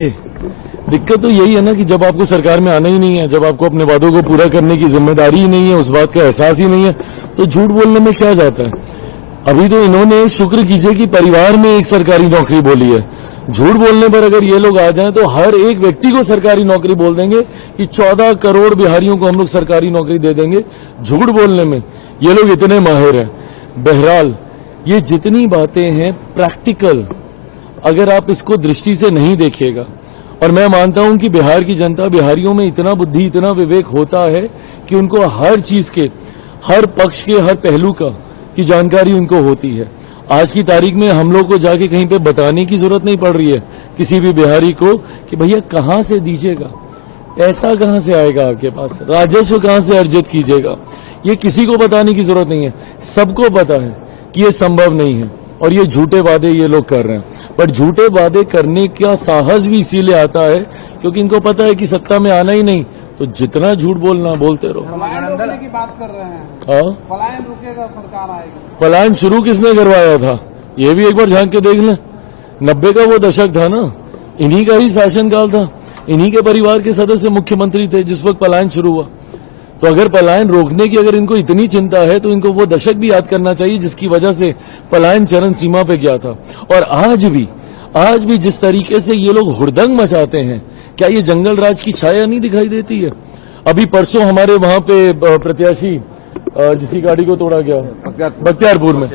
दिक्कत तो यही है ना कि जब आपको सरकार में आना ही नहीं है, जब आपको अपने वादों को पूरा करने की जिम्मेदारी ही नहीं है, उस बात का एहसास ही नहीं है, तो झूठ बोलने में क्या जाता है। अभी तो इन्होंने शुक्र कीजिए कि परिवार में एक सरकारी नौकरी बोली है। झूठ बोलने पर अगर ये लोग आ जाएं तो हर एक व्यक्ति को सरकारी नौकरी बोल देंगे कि 14 करोड़ बिहारियों को हम लोग सरकारी नौकरी दे देंगे। झूठ बोलने में ये लोग इतने माहिर हैं। बहरहाल ये जितनी बातें हैं प्रैक्टिकल, अगर आप इसको दृष्टि से नहीं देखिएगा, और मैं मानता हूं कि बिहार की जनता, बिहारियों में इतना बुद्धि, इतना विवेक होता है कि उनको हर चीज के, हर पक्ष के, हर पहलू की जानकारी उनको होती है। आज की तारीख में हम लोग को जाके कहीं पे बताने की जरूरत नहीं पड़ रही है किसी भी बिहारी को कि भैया कहां से दीजिएगा, पैसा कहां से आएगा आपके पास, राजस्व कहां से अर्जित कीजिएगा, ये किसी को बताने की जरूरत नहीं है। सबको पता है कि ये संभव नहीं है और ये झूठे वादे ये लोग कर रहे हैं। पर झूठे वादे करने का साहस भी इसीलिए आता है क्योंकि इनको पता है कि सत्ता में आना ही नहीं, तो जितना झूठ बोलना बोलते रहो। पलायन रोकने की बात कर रहे हैं। हाँ, पलायन रुकेगा, सरकार आएगी। पलायन शुरू किसने करवाया था ये भी एक बार झांक के देख लें। 90 का वो दशक था ना, इन्हीं का ही शासनकाल था, इन्हीं के परिवार के सदस्य मुख्यमंत्री थे जिस वक्त पलायन शुरू हुआ। तो अगर पलायन रोकने की अगर इनको इतनी चिंता है तो इनको वो दशक भी याद करना चाहिए जिसकी वजह से पलायन चरम सीमा पे गया था। और आज भी जिस तरीके से ये लोग हुड़दंग मचाते हैं, क्या ये जंगल राज की छाया नहीं दिखाई देती है। अभी परसों हमारे वहां पे प्रत्याशी जिसकी गाड़ी को तोड़ा गया बख्तियारपुर में,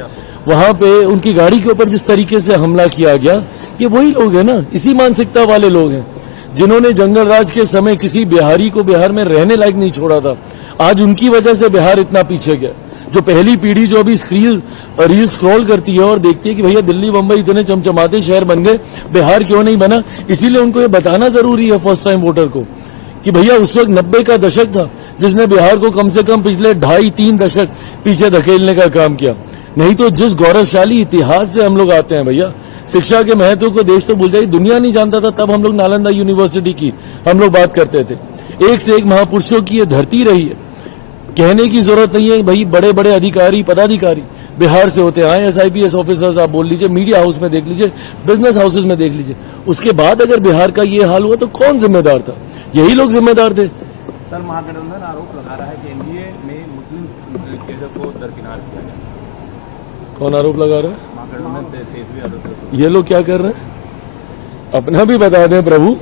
वहां पे उनकी गाड़ी के ऊपर जिस तरीके से हमला किया गया, ये वही लोग हैं ना, इसी मानसिकता वाले लोग हैं जिन्होंने जंगल राज के समय किसी बिहारी को बिहार में रहने लायक नहीं छोड़ा था। आज उनकी वजह से बिहार इतना पीछे गया। जो पहली पीढ़ी जो अभी रील स्क्रॉल करती है और देखती है कि भैया दिल्ली बंबई इतने चमचमाते शहर बन गए, बिहार क्यों नहीं बना, इसीलिए उनको ये बताना जरूरी है फर्स्ट टाइम वोटर को कि भैया उस वक्त 90 का दशक था जिसने बिहार को कम से कम पिछले 2.5-3 दशक पीछे धकेलने का काम किया। नहीं तो जिस गौरवशाली इतिहास से हम लोग आते हैं भैया, शिक्षा के महत्व को देश तो भूल जाए, दुनिया नहीं जानता था, तब हम लोग नालंदा यूनिवर्सिटी की हम लोग बात करते थे। एक से एक महापुरुषों की ये धरती रही है, कहने की जरूरत नहीं है। भाई बड़े बड़े अधिकारी, पदाधिकारी बिहार से होते हैं, IAS IPS ऑफिसर्स आप बोल लीजिए, मीडिया हाउस में देख लीजिए, बिजनेस हाउसेज में देख लीजिए। उसके बाद अगर बिहार का ये हाल हुआ तो कौन जिम्मेदार था? यही लोग जिम्मेदार थे। सर, महागठबंधन आरोप लगा रहा है कि एनडीए में मुस्लिम लीडर को दरकिनार किया गया। कौन आरोप लगा रहा है? महागठबंधन तेजस्वी आरोप। ये लोग क्या कर रहे हैं अपना भी बता दें प्रभु।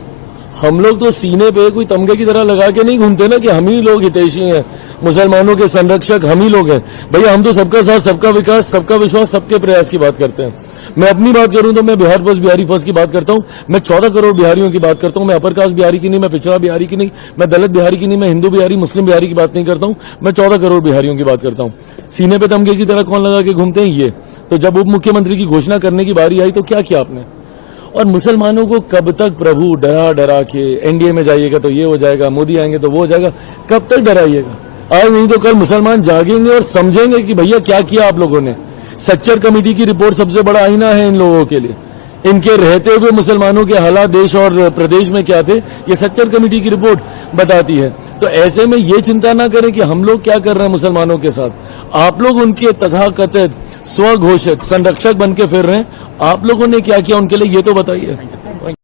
हम लोग तो सीने पे कोई तमगे की तरह लगा के नहीं घूमते ना कि हम ही लोग हितैषी हैं, मुसलमानों के संरक्षक हम ही लोग हैं। भैया हम तो सबका साथ, सबका विकास, सबका विश्वास, सबके प्रयास की बात करते हैं। मैं अपनी बात करूं तो मैं बिहार फर्स्ट, बिहारी फर्स्ट की बात करता हूं। मैं 14 करोड़ बिहारियों की बात करता हूं। मैं अपर कास्ट बिहारी की नहीं, मैं पिछड़ा बिहारी की नहीं, मैं दलित बिहारी की नहीं, मैं हिंदू बिहारी, मुस्लिम बिहारी की बात नहीं करता हूं। मैं 14 करोड़ बिहारियों की बात करता हूं। सीने पे तमगे की तरह कौन लगा के घूमते हैं ये। तो जब उप मुख्यमंत्री की घोषणा करने की बारी आई तो क्या किया आपने? और मुसलमानों को कब तक प्रभु डरा डरा के एनडीए में जाइएगा तो ये हो जाएगा, मोदी आएंगे तो वो हो जाएगा, कब तक डराइएगा? आज नहीं तो कल मुसलमान जागेंगे और समझेंगे कि भैया क्या किया आप लोगों ने। सच्चर कमेटी की रिपोर्ट सबसे बड़ा आईना है इन लोगों के लिए। इनके रहते हुए मुसलमानों के हालात देश और प्रदेश में क्या थे, ये सच्चर कमेटी की रिपोर्ट बताती है। तो ऐसे में ये चिंता ना करें कि हम लोग क्या कर रहे हैं मुसलमानों के साथ। आप लोग उनके तथाकथित स्वघोषित संरक्षक बन के फिर रहे हैं। आप लोगों ने क्या किया उनके लिए ये तो बताइए।